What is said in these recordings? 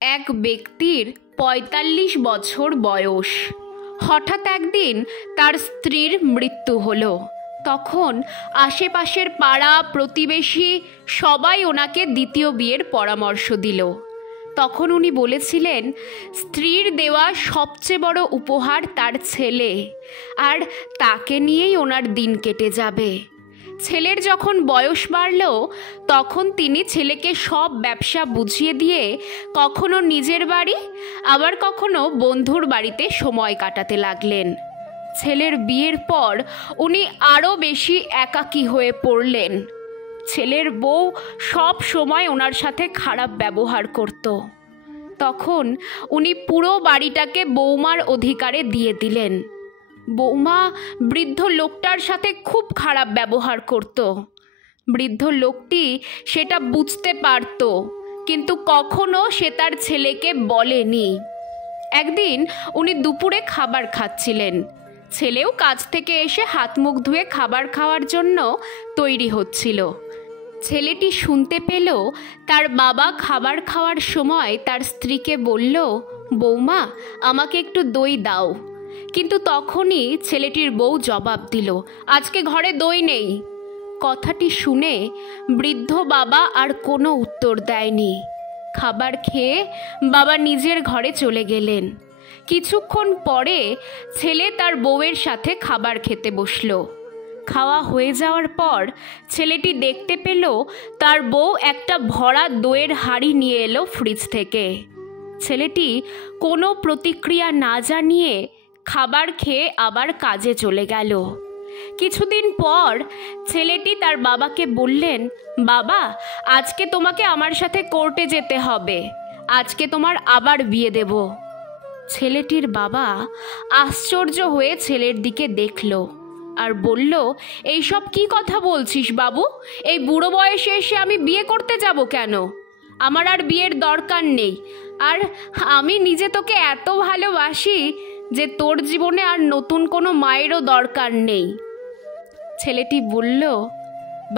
এক ব্যক্তির ৪৫ বছর বয়স। হঠাৎ একদিন তার স্ত্রীর মৃত্যু হলো। তখন আশেপাশের পাড়া প্রতিবেশী সবাই ওনাকে দ্বিতীয় বিয়ের পরামর্শ দিল। তখন উনি বলেছিলেন স্ত্রীর দেওয়া সবচেয়ে বড় উপহার তার ছেলে, আর তাকে নিয়েই ওনার দিন কেটে যাবে। ছেলের যখন বয়স বাড়ল তখন তিনি ছেলেকে সব ব্যবসা বুঝিয়ে দিয়ে কখনো নিজের বাড়ি আবার কখনো বন্ধুর বাড়িতে সময় কাটাতে লাগলেন। ছেলের বিয়ের পর উনি আরও বেশি একাকী হয়ে পড়লেন। ছেলের বউ সব সময় ওনার সাথে খারাপ ব্যবহার করত। তখন উনি পুরো বাড়িটাকে বৌমার অধিকারে দিয়ে দিলেন। বৌমা বৃদ্ধ লোকটার সাথে খুব খারাপ ব্যবহার করত। বৃদ্ধ লোকটি সেটা বুঝতে পারত, কিন্তু কখনো সে তার ছেলেকে বলেনি। একদিন উনি দুপুরে খাবার খাচ্ছিলেন। ছেলেও কাজ থেকে এসে হাত মুখ ধুয়ে খাবার খাওয়ার জন্য তৈরি হচ্ছিল। ছেলেটি শুনতে পেল তার বাবা খাবার খাওয়ার সময় তার স্ত্রীকে বলল, বৌমা আমাকে একটু দই দাও। কিন্তু তখনই ছেলেটির বউ জবাব দিল, আজকে ঘরে দই নেই। কথাটি শুনে বৃদ্ধ বাবা আর কোনো উত্তর দেয়নি। খাবার খেয়ে বাবা নিজের ঘরে চলে গেলেন। কিছুক্ষণ পরে ছেলে তার বউয়ের সাথে খাবার খেতে বসল। খাওয়া হয়ে যাওয়ার পর ছেলেটি দেখতে পেল তার বউ একটা ভরা দইয়ের হাঁড়ি নিয়ে এলো ফ্রিজ থেকে। ছেলেটি কোনো প্রতিক্রিয়া না জানিয়ে খাবার খেয়ে আবার কাজে চলে গেল। কিছুদিন পর ছেলেটি তার বাবাকে বললেন, বাবা আজকে তোমাকে আমার সাথে কোর্টে যেতে হবে, আজকে তোমার আবার বিয়ে দেব। ছেলেটির বাবা আশ্চর্য হয়ে ছেলের দিকে দেখল আর বলল, এইসব কি কথা বলছিস বাবু? এই বুড়ো বয়সে এসে আমি বিয়ে করতে যাব কেন? আমার আর বিয়ের দরকার নেই। আর আমি নিজে তোকে এত ভালোবাসি যে তোর জীবনে আর নতুন কোনো মায়েরও দরকার নেই। ছেলেটি বলল,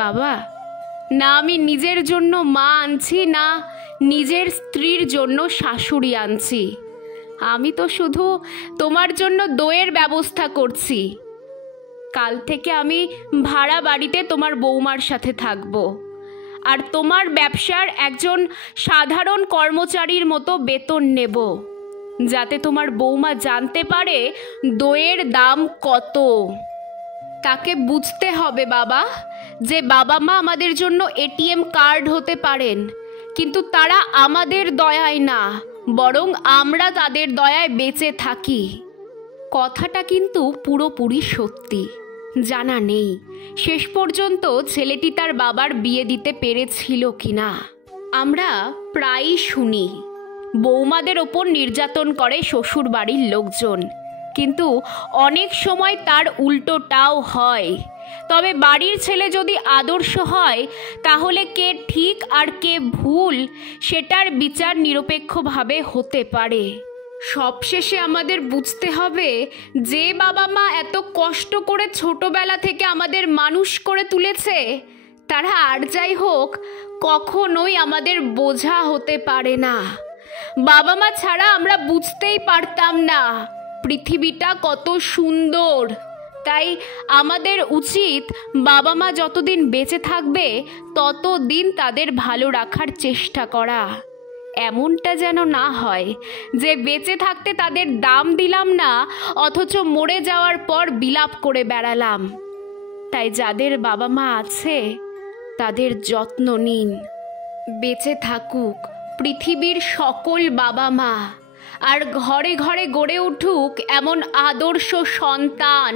বাবা না আমি নিজের জন্য মা আনছি, না নিজের স্ত্রীর জন্য শাশুড়ি আনছি। আমি তো শুধু তোমার জন্য দইয়ের ব্যবস্থা করছি। কাল থেকে আমি ভাড়া বাড়িতে তোমার বৌমার সাথে থাকব, আর তোমার ব্যবসার একজন সাধারণ কর্মচারীর মতো বেতন নেব, যাতে তোমার বৌমা জানতে পারে দইয়ের দাম কত। তাকে বুঝতে হবে বাবা যে বাবা মা আমাদের জন্য এটিএম কার্ড হতে পারেন, কিন্তু তারা আমাদের দয়ায় না, বরং আমরা তাদের দয়ায় বেঁচে থাকি। কথাটা কিন্তু পুরোপুরি সত্যি। জানা নেই শেষ পর্যন্ত ছেলেটি তার বাবার বিয়ে দিতে পেরেছিল কিনা। আমরা প্রায়ই শুনি বৌমাদের ওপর নির্যাতন করে শ্বশুর বাড়ির লোকজন, কিন্তু অনেক সময় তার উল্টোটাও হয়। তবে বাড়ির ছেলে যদি আদর্শ হয় তাহলে কে ঠিক আর কে ভুল সেটার বিচার নিরপেক্ষভাবে হতে পারে। সবশেষে আমাদের বুঝতে হবে যে বাবা মা এত কষ্ট করে ছোটবেলা থেকে আমাদের মানুষ করে তুলেছে, তারা আর যাই হোক কখনোই আমাদের বোঝা হতে পারে না। বাবা মা ছাড়া আমরা বুঝতেই পারতাম না পৃথিবীটা কত সুন্দর। তাই আমাদের উচিত বাবা মা যতদিন বেঁচে থাকবে ততদিন তাদের ভালো রাখার চেষ্টা করা। এমনটা যেন না হয় যে বেঁচে থাকতে তাদের দাম দিলাম না, অথচ মরে যাওয়ার পর বিলাপ করে বেড়ালাম। তাই যাদের বাবা মা আছে তাদের যত্ন নিন। বেঁচে থাকুক পৃথিবীর সকল বাবা মা, আর ঘরে ঘরে গড়ে উঠুক এমন আদর্শ সন্তান।